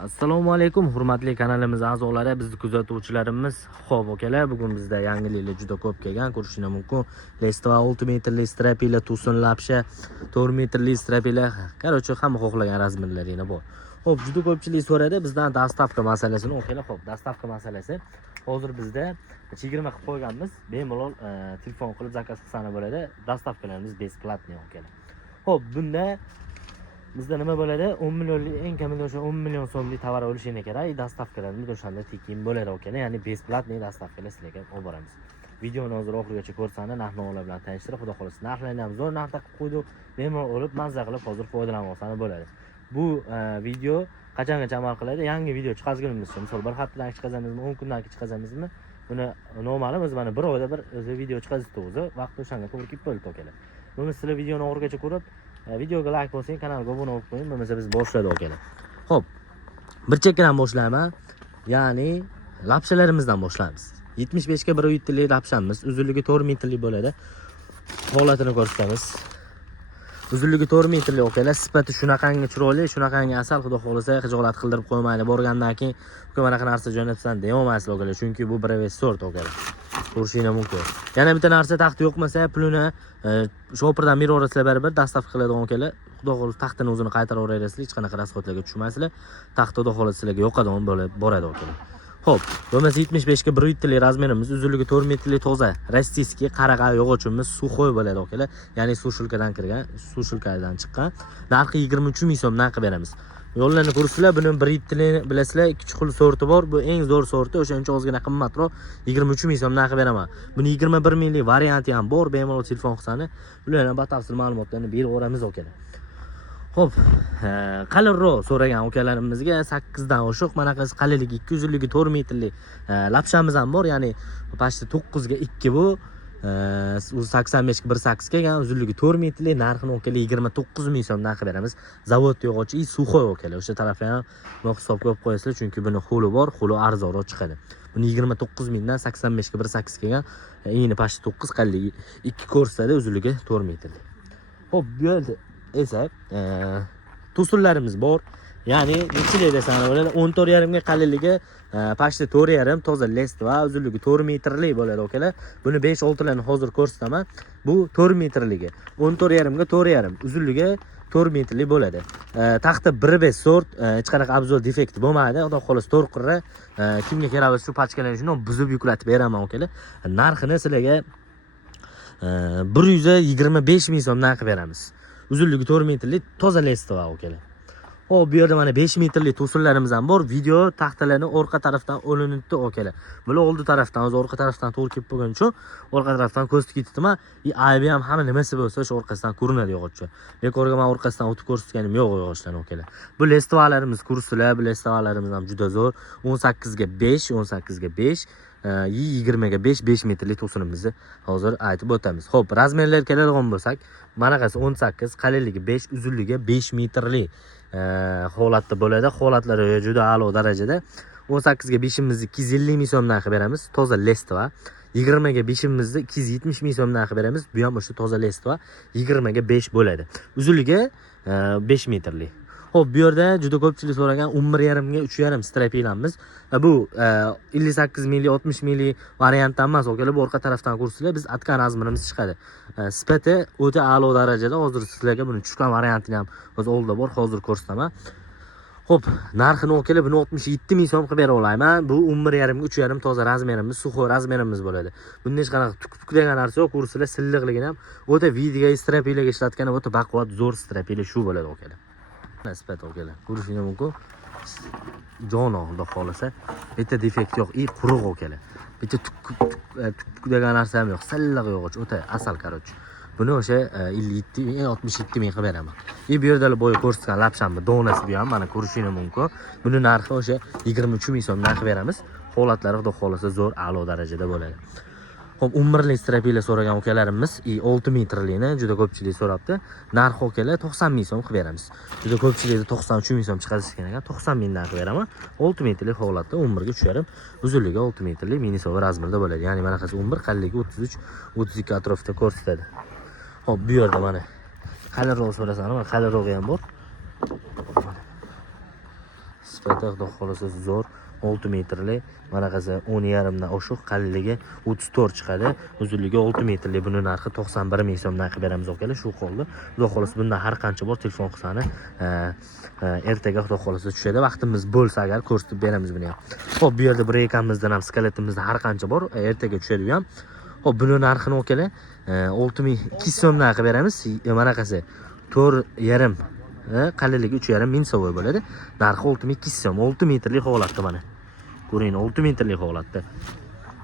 Assalomu alaykum, hurmatli kanalimiz a'zolari, bizni kuzatuvchilarimiz. Xo'p, akalar, bugun bizda yangiliklar juda ko'p kelgan. Ko'rishingiz mumkin. Lestva 6 metrli strapila, Tucson lapsha 4 metrli strapila. Qarochi, hamma xohlagan razmerlarini bor. Xo'p, juda ko'pchilik so'radi bizdan dastavka masalasini. Akalar, xo'p, dastavka masalasi. Hozir bizda chegirma qilib qo'yganmiz. Bemalol telefon qilib zakaz qilsani bo'ladi. Dastavkalarimiz besplatniy, akalar. Xo'p, bunda bizda nima bo'ladi? 10 millionlik, eng kamida o'sha 10 million so'mlik tovar olishini kerak. Dastavkalarimiz o'shanda tekin bo'ladi, akalar. Ya'ni besplatniy dastavkalar sizlarga olib boramiz. Videoni hozir oxirigacha ko'rsani, narx-navolar bilan tanishtirib, xudo xolasa narxlarni ham zo'r narxda qilib qo'ydik. Bemalol olib, mazza qilib hozir foydalanib olsangiz bo'ladi. Bu video qachongacha amal qiladi? Yangi video chiqazgunimizcha, misol bir haftadan chiqazamizmi, 10 kundan chiqazamizmi? Buni noma'lum, o'zi mana bir oyda bir video chiqazibdi o'zi. Vaqt o'shanga to'g'ri kelib qoldi, akalar. Buni sizlar videoni oxirigacha ko'rib, videoga like bosing, kanalga obuna bo'lib qo'ying. Bo'lmasa biz boshladik, akalar. Xo'p, bir chekkadan boshlayman. Ya'ni lapshalarimizdan boshlaymiz. 75 ga 1 litlik lapshamiz, uzunligi 4 metrlik bo'ladi. Holatini ko'rsatamiz. Uzunligi 4 metrlik, akalar. Sifati shunaqangi chiroyli, shunaqangi asal, xudo xolasa xijolat qildirib qo'ymaydi. Borgandan keyin mana bunaqa narsa jo'natsan deyaolmaysizlar, akalar. Chunki bu brevet sort, akalar. Ko'rishingiz mumkin. Yana bitta narsa, taxti yo'qmasa, pulini shopirdan mirorasizlar baribir dastavka qiladigan akalar. Xudo xolasa taxtini o'zini qaytarib o'raverasizlar, hech qanaqa rasxodlarga tushmaysizlar. Taxti xudo xolasa sizlarga yoqadigan bo'lib boradi, akalar. Xo'p, bo'lmasa 75 ga 1 litlik razmerimiz, uzunligi 4 metrlik toza rossiyskiy qarag'a yog'ochimiz suxoy bo'ladi, akalar. Ya'ni sushilkadan kirgan, sushilkadan chiqqan. Narxi 23 ming so'mdan qilib beramiz. Yo'llarni ko'rsizlar, buni 1 litlikni bilasizlar, ikki xil sorti bor. Bu eng zo'r sorti, o'shaning uchun ozgina qimmatroq, 23 ming so'mdan qilib beraman. Buni 21 minglik varianti ham bor, bemalol telefon qilsangiz, bularni batafsil ma'lumotlarni berib o'ramiz, akalar. Xo'p, qalinroq so'ragan ukalarimizga 8 dan oshiq, mana qilsa qalinligi 200ligi 4 metrlik lapshamiz ham bor, ya'ni pashti 9 ga 2 bu. 85 ga 1.8 kelgan, uzunligi 4 metrlik, narxini okalar 29 ming so'mdan qilib beramiz. Zavod yog'ochi, suxoy okalar. O'sha tarafga ham hisobga olib qo'yasizlar, chunki buni xuli bor, xuli arzonroq chiqadi. Buni 29 mingdan 85 ga 1.8 kelgan, eni pashti 9, qalinligi 2 ko'rsatadi, uzunligi 4 metrlik. Xo'p, bu yerda esa tusullarimiz bor. Ya'ni nechilik desam bo'ladi? 14,5 ga qalinligi pashti 4,5 toza lestva, uzunligi 4 metrlik bo'ladi, akalar. Buni 5-6 larni hozir ko'rsataman. Bu 4 metrligi. 14,5 ga 4,5, uzunligi 4 metrlik bo'ladi. Taxta 1 sort, hech qanaqa obzor defekt bo'lmaydi. Xudo xolasa 4 qirra kimga kerak bo'lsa shu pachkalarni shuni buzib yuklatib beraman, akalar. Narxini sizlarga 125 ming so'mdan qilib beramiz. Uzunligi 4 metrlik toza lestva, akalar. Xo'p, bu yerda mana 5 metrlik to'sinlarimiz ham bor. Video taxtalarni orqa tarafdan olinibdi, akalar. Bular oldi tarafdan, o'zi orqa tarafdan to'g'ri kelib bo'lgan uchun orqa tarafdan ko'z ketdimi? Aybi ham hamma nimasi bo'lsa shu orqasidan ko'rinadi yog'ochcha. Bekorga men orqasidan o'tib ko'rsatganim yo'q yog'ochlarni, akalar. Bu lestvalarimiz kursilar, bu lestvalarimiz ham juda zo'r. 18 ga 5, 18 ga 5. 20 ga 5, 5 metrlik to'sinimizni hozir aytib o'tamiz. Xo'p, razmerlarga keladigan bo'lsak, mana qasi 18, qalinligi 5, uzunligi 5 metrlik holatda bo'ladi. Holatlari juda a'lo darajada. 18 ga 5imizni 250 ming so'mdan qilib beramiz, toza lestva. 20 ga 5imizni 270 ming so'mdan qilib beramiz. Bu ham o'sha toza lestva. 20 ga 5 bo'ladi. Uzunligi 5 metrlik. Xo'p, bu yerda juda ko'pchilik so'ragan 11,5 ga 3,5 strapilamiz. Bu 58 minglik, 60 minglik variantdan emas, akalar. Bu orqa tarafdan ko'rsizlar, biz atgan razmerimiz chiqadi. Sifati o'ta a'lo darajada. Hozir sizlarga buni tushgan variantini ham o'z oldida bor, hozir ko'rsataman. Xo'p, narxini akalar buni 67 ming so'm qilib bera olaman. Bu 11,5 ga 3,5 toza razmerimiz, suxoy razmerimiz bo'ladi. Bunda hech qanaqa tuk degan narsa yo'q, ko'rsizlar, silliqligini ham o'ta videoga strapilaga ishlatgan o'ta baquvvat zo'r strapila shu bo'ladi, akalar. Nisbat, akalar. Ko'rishingiz mumkin. Jono, xudo xolasa. Bitta defekt yo'q, quruq, akalar. Bitta tuk degan narsa ham yo'q, silliq yog'och, o'ta asal, qarochi. Buni o'sha 57 ming, 67 ming qilib beraman. Bu yerda bo'yi ko'rsatgan lapshamni donasi bu ham mana ko'rishingiz mumkin. Buni narxi o'sha 23 ming so'mdan qilib beramiz. Holatlari xudo xolasa zo'r, a'lo darajada bo'ladi. Xo'p, 11lik strapila so'ragan ukalarimiz 6 metrlikni juda ko'pchilik so'rabdi. Narxi akalar 90 ming so'm qilib beramiz. Juda ko'pchilikda 93 ming so'm chiqarishgan ekan, 90 mingdan qilib beraman. 6 metrlik holatda 11 ga 3,5, uzunligi 6 metrlik mini so'g'ir razmerda bo'ladi. Ya'ni mana qasi 11, qalinligi 33, 32 atrofida ko'rsatadi. Xo'p, bu yerda mana qalinroq so'rasangiz, mana qalinrog'i ham bor. sifati xudo xolasa zo'r 6 metrli. Mana qasa 10,5 dan oshiq, qalinligi 34 chiqadi. Uzunligi 6 metrli. Buni narxi 91 ming so'mdan qilib beramiz akalar. Shu qoldi. Xudo xolasa bundan har qancha bor telefon qilsani ertaga xudo xolasa tushadi. Vaqtimiz bo'lsa agar ko'rsatib beramiz buni ham. Xo'p, bu yerda brekamizdan ham, skeletimizdan har qancha bor. Ertaga tushadi bu ham. Xo'p, buni narxini akalar 6200 so'mdan qilib beramiz. Mana qasa 4,5 qalinligi 3,5 ming so'm bo'ladi. Narxi 6200 so'm. 6 metrli holatda mana. Ko'ring, 6 metrli holatda.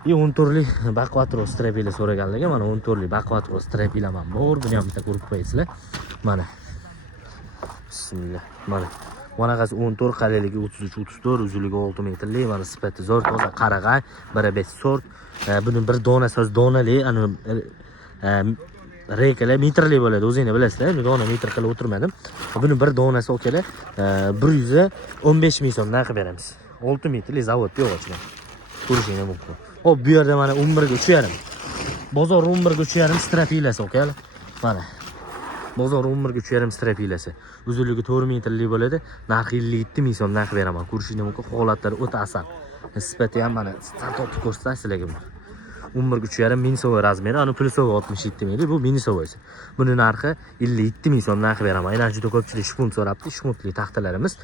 14 li baqvatro strapila so'raganlarga mana 14 li baqvatro strapila ham bor. Buni ham bitta ko'rib qo'yasizlar. Mana. Bismillah. Mana. Bunaqasi 14, qalinligi 33-34, uzunligi 6 metrli. Mana sifati zo'r, toza qarag'ay, 1,5 sort. Buni bir dona so'z donali, ani rekalar metrli bo'ladi. O'zingiz bilasizlar, men dona metr qilib o'tirmadim. Buni bir donasi okalar 115 ming so'mdan qilib beramiz. 6 metrli zavodda yo'g'ochlar. Ko'rishingiz mumkin. Hop, bu yerda mana 11 ga 3,5. Bozor 11 ga 3,5 strapilasi okalar. Mana. Bozor 11 ga 3,5 strapilasi. Uzunligi 4 metrli bo'ladi. Narxi 57 ming so'mdan qilib beraman. Ko'rishingiz mumkin. Holatlari o'ta asal. Nisbati ham mana startopni ko'rsatasiz sizlarga buni. 11 ga 3,5 ming so'm razmeri, ani plyusovi 67 ming. Bu mini so'vosi. Buni narxi 57 ming so'mdan qilib beraman. Yana juda ko'pchilik shpunt so'rabdi. Shpuntli taxtalarimiz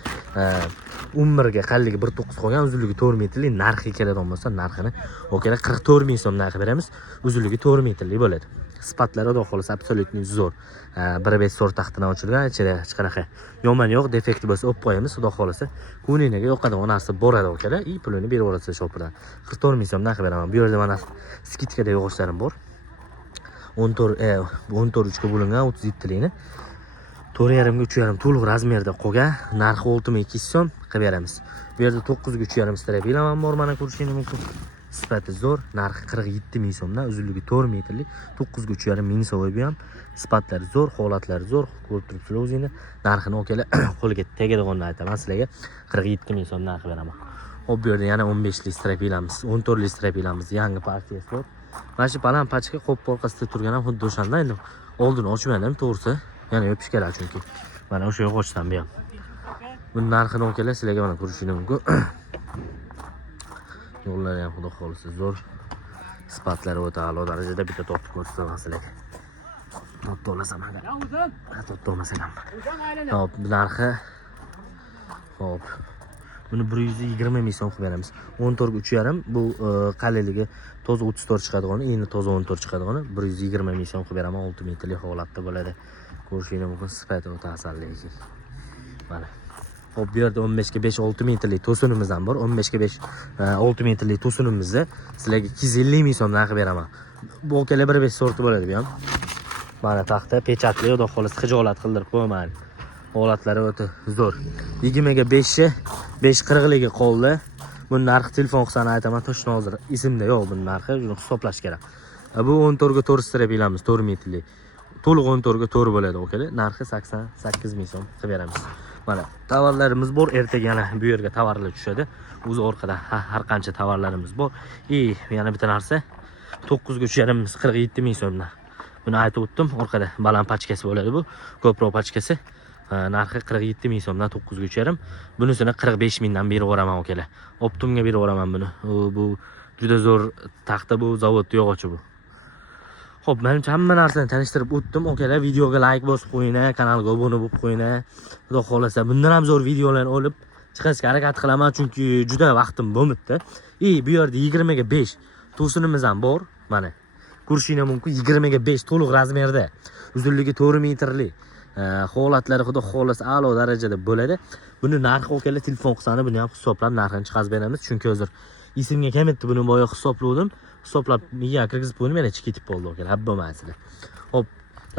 11 ga qalinligi 1,9 qolgan, uzunligi 4 metrli. Narxi keladigan bo'lsa, narxini okalar 44 ming so'mdan qilib beramiz. Uzunligi 4 metrli bo'ladi. Sifatlari xudo xolasa absolutni zo'r. 1,5 sort taxtadan ochilgan, ichida hech qanaqa yomon yo'q, defekti bo'lsa olib qo'yamiz. Xudo xolasa ko'ninaga yoqadigan narsa boradi okalar. Pulini berib yuborasiz shopdan. 44 ming so'mdan qilib beraman. Bu yerda mana skidkada yog'ochlarim bor. 14 ga bo'lingan 37 likni 4,5 ga 3,5 to'liq razmerda qolgan. Narxi 6200 so'm qilib beramiz. Bu yerda 9 ga 3,5 strapila ham bor, mana ko'rishingiz mumkin. Sifati zo'r, narxi 47 ming so'mdan, uzunligi 4 metrli, 9 ga 3,5 ming so'm bu ham. Sifatlari zo'r, holatlari zo'r, ko'rib turibsizlar o'zingiz. Narxini okalar qo'lga tegadiganini aytaman sizlarga. 47 ming so'mdan qilib beraman. Hop, bu yerda yana 15 li strapilamiz, 14 li strapilamiz, yangi partiyasi bor. Mana shu baland pachka qo'p orqasida turgan ham xuddi o'shanda. Endi oldin ochmadim, to'g'risi. Yana yopish kerak chunki. Mana o'sha yog'ochdan bu ham. Buning narxini okalar sizlarga mana ko'rishingiz mumkin. Yo'llari ham xudo xolasa zo'r. Sifatlari o'ta a'lo darajada, bitta topib ko'rsataman sizlarga. Topib olasam agar. Topib olmasam ham. Hop, narxi. Hop. Buni 120 ming so'm qilib beramiz. 14 ga 3,5 bu qalinligi toza 34 chiqadigan, endi toza 14 chiqadigan 120 ming so'm qilib beraman. 6 metrli holatda bo'ladi. Ko'rishingiz mumkin, sifati o'ta asal lekin. Mana. Hop, bu yerda 15 ga 5 6 metrli to'sinimiz ham bor. 15 ga 5 6 metrli to'sinimizni sizlarga 250 ming so'mdan qilib beraman. Bu okalar 1,5 sorti bo'ladi bu ham. Mana taxta pechatli, xudo xolasa xijolat qildirib qo'ymaydi. Holatlari o'ta zo'r. 20 ga 5 540ligi qoldi. Buni narxi telefon qilsani aytaman, to'shni hozir esimda yo'q buni narxi, shuni hisoblash kerak. Bu 14 ga 4 strapilamiz, 4 metrli. To'liq 14 ga 4 bo'ladi okalar. Narxi 88 ming so'm qilib beramiz. Mana tovarlarimiz bor. Ertaga yana bu yerga tovarlar tushadi. O'zi orqada har qancha tovarlarimiz bor. Yana bitta narsa 9 ga 3,5 47 ming so'mdan. Buni aytib o'tdim. Orqada baland pachkasi bo'ladi bu. Ko'proq pachkasi. Narxi 47 ming so'mdan 9 ga 3,5. Bunisini 45 mingdan berib yuboraman okalar. Optimga berib yuboraman buni. Bu juda zo'r taxta, bu zavodda yog'ochi bu. Xo'p, menimcha hamma narsani tanishtirib o'tdim. Okalar, videoga like bosib qo'yinglar, kanalga obuna bo'lib qo'yinglar. Xudo xolasa bundan ham zo'r videolarni olib chiqishga harakat qilaman, chunki juda vaqtim bo'lmabdi. Bu yerda 20 ga 5 to'sinimiz ham bor. Mana ko'rishingiz mumkin, 20 ga 5 to'liq razmerda. Uzunligi 4 metrli. Holatlari xudo xolasa a'lo darajada bo'ladi. Buni narxi okalar telefon qilsani buni ham hisoblab narxini chiqarib beramiz. Chunki hozir esimga kelmayapti, buni boya hisobladim. Hisoblab miya kirgizib qo'ydim, yana chiqib ketib qoldi okalar. Habba bo'lmasizlar. Hop,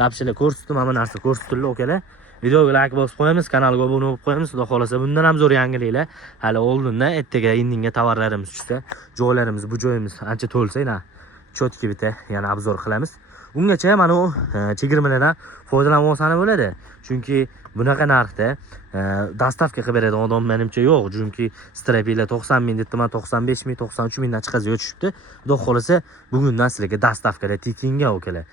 lapshilar ko'rsatdim, hamma narsa ko'rsatildi okalar. Videoga like bosib qo'yamiz, kanalga obuna bo'lib qo'yamiz. Xudo xolasa bundan ham zo'r yangiliklar hali oldinda ertaga indinga tovarlarimiz tushsa, joylarimiz, bu joyimiz ancha to'lsa, yana chotki bitta yana obzor qilamiz. Ungacha mana u chegirmalardan foydalanib olsani bo'ladi. Chunki bunaqa narxda dastavka qilib beradigan odam menimcha yo'q. Chunki strapila 90 ming debdi, men 95 ming, 93 mingdan chiqazib o'tishibdi. Xudo xolasa bugundan sizlarga dastavkada tekinga okalar.